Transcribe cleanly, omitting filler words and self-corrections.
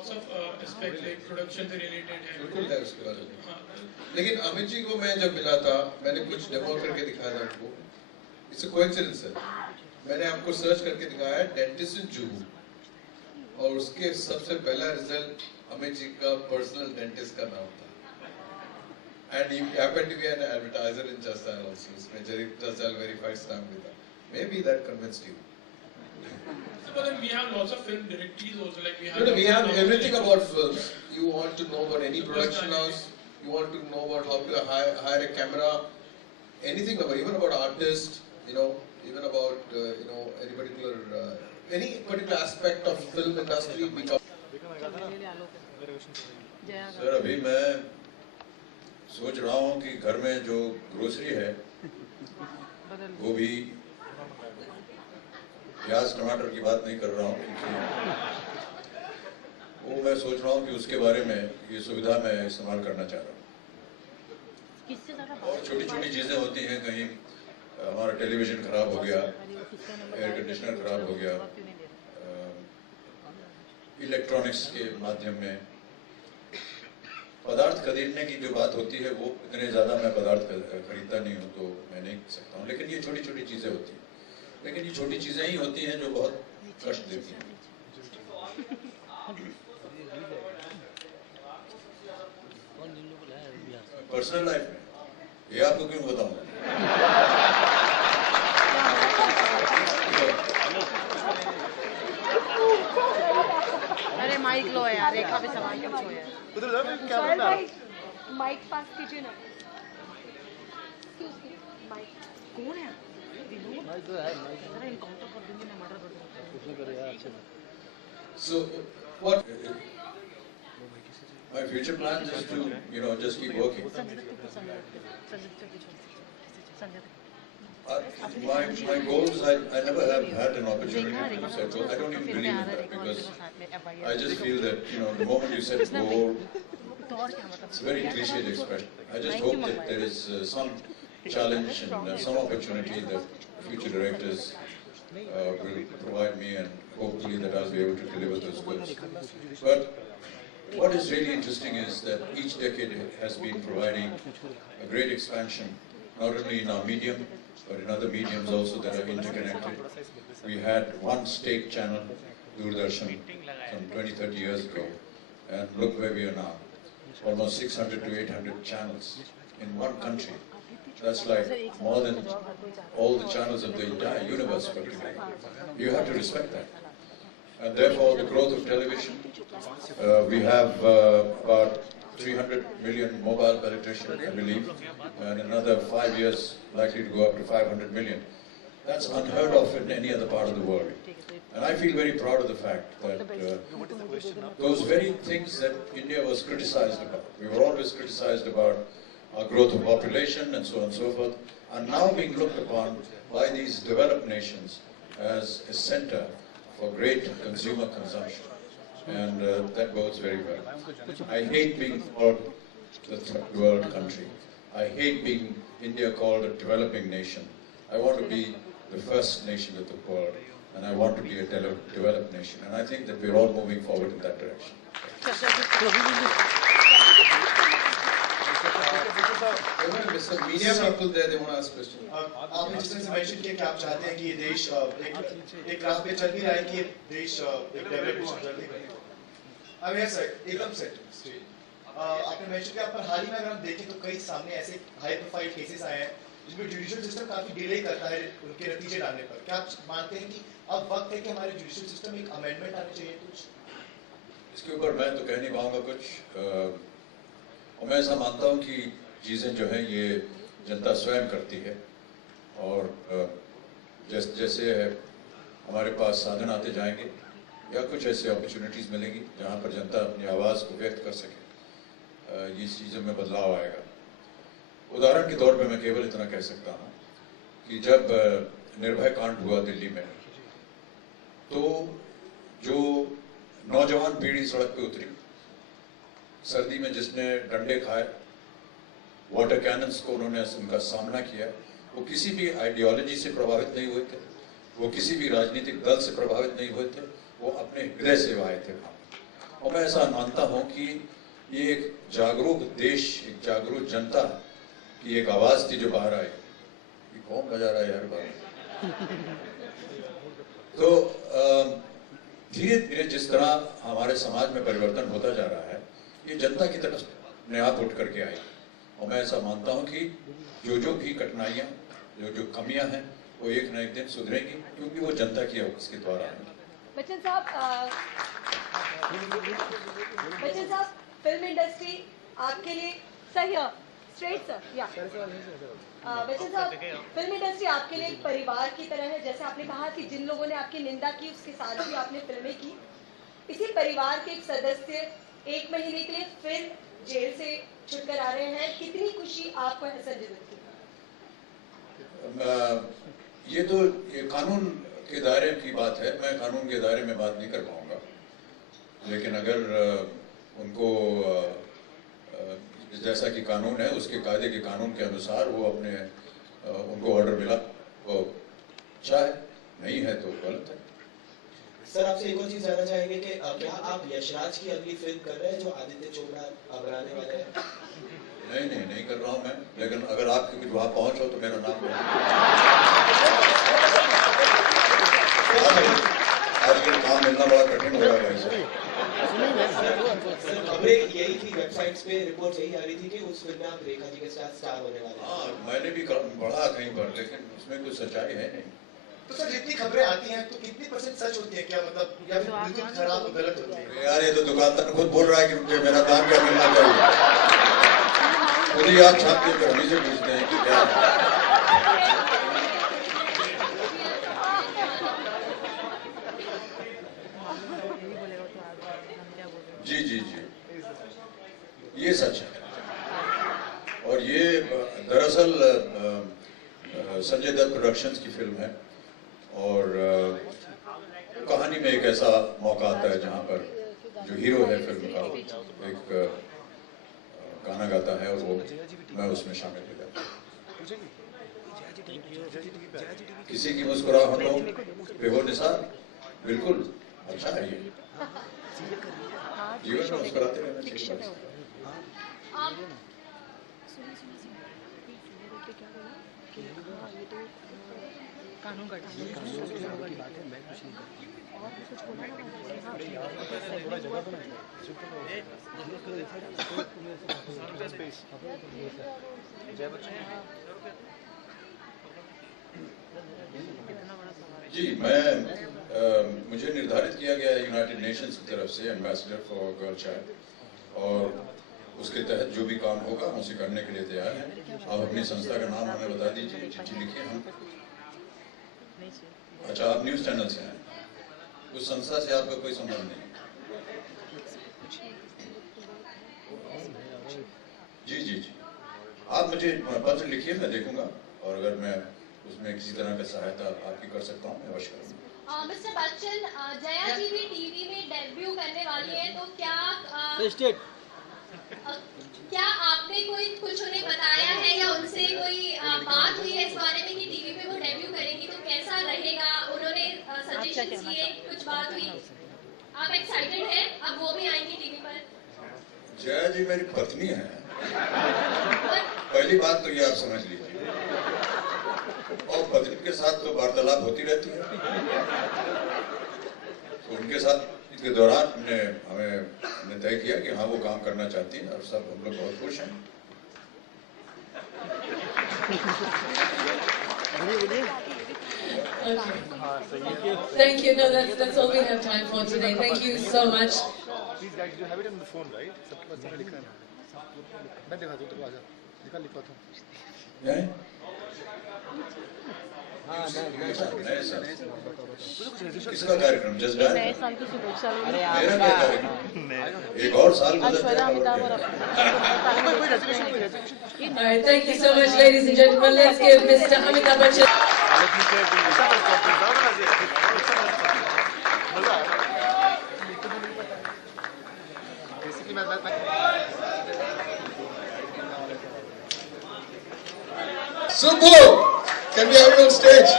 lots of aspect like production से related है. बिल्कुल है उसके बारे में. लेकिन अमित जी को मैं जब मिला था, मैंने कुछ डेमो करके दिखाया था आपको. It's a coincidence है. मैंने आपको सर्च करके दिखाया है डेंटिस्ट इन जुहू, और उसके सबसे पहला रिजल्ट अमित जी का पर्सनल डेंटिस्ट का नाम था. And he happened to be an advertiser in Just Dial also. इसमें Just Dial verified stamp भी था. Maybe that convinced you. So, but then we have lots of film directories also. Like we have everything about films. You want to know about any production house. You want to know about how to hire a camera. Anything about, even about artists. You know, even about any particular aspect of film industry. Sir, अभी मैं सोच रहा हूँ कि घर में जो grocery है वो भी प्याज टमाटर की बात नहीं कर रहा हूँ, वो मैं सोच रहा हूँ कि उसके बारे में ये सुविधा मैं इस्तेमाल करना चाह रहा हूँ. और छोटी छोटी चीज़ें होती हैं, कहीं हमारा टेलीविज़न खराब हो गया, एयर कंडीशनर खराब हो गया, इलेक्ट्रॉनिक्स के माध्यम में पदार्थ खरीदने की जो बात होती है, वो इतने ज़्यादा मैं पदार्थ खरीदता नहीं हूँ तो मैं नहीं सकता हूँ. लेकिन ये छोटी छोटी चीज़ें होती हैं, लेकिन ये छोटी चीज़ें ही होती हैं जो बहुत कष्ट देती हैं. पर्सनल लाइफ में ये आपको क्यों बताऊँ? अरे माइक लो यार, रेखा भी सवाल पूछो यार. माइक पास कीजिए ना. माइक कौन है? माइक तो है, माइक अरे इनकाउंटर कर देंगे ना, मर्डर कर देंगे. कुछ करे यार अच्छे. So what My future plan is to just keep working. My goals, I never have had an opportunity to set goals. I don't even believe in that, because I just feel that the moment you set a goal, it's a very cliched expression. I just hope that there is some challenge and some opportunity that future directors will provide me, and hopefully that I'll be able to deliver those goals. But what is really interesting is that each decade has been providing a great expansion, not only in our medium, but in other mediums also that are interconnected. We had one state channel, Doordarshan, some 20-30 years ago, and look where we are now. Almost 600 to 800 channels in one country. That's like more than all the channels of the entire universe put together. You have to respect that. And therefore, the growth of television, we have about 300 million mobile penetration, I believe, and another 5 years likely to go up to 500 million. That's unheard of in any other part of the world. And I feel very proud of the fact that those very things that India was criticized about, we were always criticized about our growth of population and so on and so forth, are now being looked upon by these developed nations as a center for great consumer consumption. And that bodes very well. I hate being called the third world country. I hate being India called a developing nation. I want to be the first nation of the world, and I want to be a developed nation. And I think that we're all moving forward in that direction. Media people there, they want to ask questions. आपने जिस तरह से mention किया कि आप चाहते हैं कि ये देश एक राह पे चल भी रहा है कि देश एक डेवलप्ड नेशन जल्दी बने. अब यह सेट एकदम सेट आपने मेंशन किया, पर हाल ही में अगर हम देखें तो कई सामने ऐसे हाई प्रोफाइल केसेस आए हैं जिसमें जुडिशियल सिस्टम काफी डिले करता है उनके नतीजे लाने पर. क्या आप मानते हैं कि अब वक्त है कि हमारे जुडिशियल सिस्टम में एक अमेंडमेंट आनी चाहिए कुछ? इसके ऊपर मैं तो कह नहीं पाऊंगा कुछ. और मैं ऐसा मानता हूँ कि चीज़ें जो हैं ये जनता स्वयं करती है, और जैसे हमारे पास साधन आते जाएंगे या कुछ ऐसे अपॉर्चुनिटीज़ मिलेंगी जहाँ पर जनता अपनी आवाज़ को व्यक्त कर सके, ये चीज़ों में बदलाव आएगा. उदाहरण के तौर पे मैं केवल इतना कह सकता हूँ कि जब निर्भय कांड हुआ दिल्ली में, तो जो नौजवान पीढ़ी सड़क पे उतरी, सर्दी में जिसने डंडे खाए, वाटर कैनन्स को उन्होंने उनका सामना किया, वो किसी भी आइडियोलॉजी से प्रभावित नहीं हुए थे, वो किसी भी राजनीतिक दल से प्रभावित नहीं हुए थे, वो अपने हृदय से आए थे. और मैं ऐसा मानता हूं कि ये एक जागरूक देश, एक जागरूक जनता की एक आवाज थी जो बाहर आई। ये कौन बजा रहा है यार बाहर? तो धीरे धीरे जिस तरह हमारे समाज में परिवर्तन होता जा रहा है, ये जनता की तरफ अपने आप उठ करके आई। और मैं ऐसा मानता हूं कि जो भी कठिनाइयां, जो कमियां हैं, वो एक न एक दिन सुधरेंगी, क्योंकि वो जनता की आवाज के द्वारा है। बच्चन साहब, फिल्म इंडस्ट्री आपके लिए सही है, स्ट्रेट सर, या बच्चन साहब, फिल्म इंडस्ट्री आपके लिए एक परिवार की तरह है। जैसे आपने कहा कि जिन लोगों ने आपकी निंदा की उसके साथ भी आपने फिल्में की। इसी परिवार के एक सदस्य 1 महीने के लिए फिर जेल से छुटकर आ रहे हैं, कितनी खुशी आपको है संजय दत्त की? ये तो ये कानून के दायरे की बात है, मैं कानून के दायरे में बात नहीं कर पाऊंगा। लेकिन अगर उनको जैसा कि कानून है, उसके कायदे के कानून के अनुसार वो अपने उनको ऑर्डर मिला, वो अच्छा है, नहीं है तो गलत है। सर, आपसे एक और चीज जानना चाहेंगे कि क्या आप यशराज की अगली फिल्म कर रहे हैं जो आदित्य चोपड़ा बनाने वाले हैं? नहीं कर रहा हूं मैं, लेकिन अगर आपकी कुछ वहां पहुंच हो तो मेरा नाम आजकल काम मिलना बड़ा कठिन हो रहा है। खबरें यही थी, वेबसाइट्स पे रिपोर्ट यही आ रही थी कि उस फिल्म में आप रेखा जी के साथ स्टार होने वाले हैं। हाँ, मैंने भी पढ़ा कहीं पर, लेकिन उसमें कुछ सच्चाई है नहीं। तो सर, जितनी खबरें आती हैं तो कितनी % सच होती है, क्या मतलब, या फिर बिल्कुल खराब और गलत होती है? यार, ये तो दुकानदार खुद बोल रहा है कि मुझे मेरा दाम क्या मिलना चाहिए। खुद ही आप छाप के हम ही से पूछते हैं कि क्या। जी, ये सच है। और ये दरअसल संजय दत्त प्रोडक्शंस की फिल्म है, और कहानी में एक ऐसा मौका आता है जहां पर जो हीरो है फिल्म का एक गाना गाता है, और वो मैं उसमें शामिल हो जाता हूं। किसी की मुस्कुराहटों पे हो निसार, बिल्कुल अच्छा है ये। जीवन में मुस्कुराते रहना चाहिए। कानून का जी, मुझे निर्धारित किया गया है यूनाइटेड नेशंस की तरफ से एम्बेसडर फॉर गर्ल चाइल्ड, और उसके तहत जो भी काम होगा हम उसे करने के लिए तैयार हैं। आप अपनी संस्था का नाम हमें बता दीजिए, चिट्ठी लिखिए हम। अच्छा, आप न्यूज़ चैनल से हैं, उस संस्था से आपका कोई संबंध नहीं? जी, आप मुझे पत्र लिखिए, मैं देखूंगा, और अगर मैं उसमें किसी तरह का सहायता आपकी कर सकता हूँ मैं अवश्य करूँगा। मिस्टर बच्चन, जया जी भी टीवी में डेब्यू करने वाली है, तो क्या आपने कुछ उन्हें बताया है या उनसे कोई बात हुई है इस बारे में कि टीवी पे वो डेब्यू करेंगी तो कैसा रहेगा? उन्होंने सजेशंस किए, कुछ बात हुई? आप एक्साइटेड हैं? अब वो भी आएंगी टीवी पर? जया जी मेरी पत्नी है, पहली बात तो ये आप समझ लीजिए, और पत्नी के साथ तो वार्तालाप होती रहती है, तो उनके साथ के दौरान हमने तय किया कि हाँ वो काम करना चाहती है, और सब हम लोग बहुत खुश हैं। Thank you. No, that's all we have time for today. Thank you so much. Please guys, you have it on the phone, right? सबके पास लिखा है ना? मैं दिखा दूँ तो आजा, लिखा था। नहीं? किसका कार्यक्रम? Just dance? नए साल की शुभेच्छा। मेरा क्या कार्यक्रम? एक और साल ऐश्वर्या, अमिताभ और All right, thank you so much, ladies and gentlemen. Let's give Mr. Amitabh Bachchan. Subbu, can we have you on stage?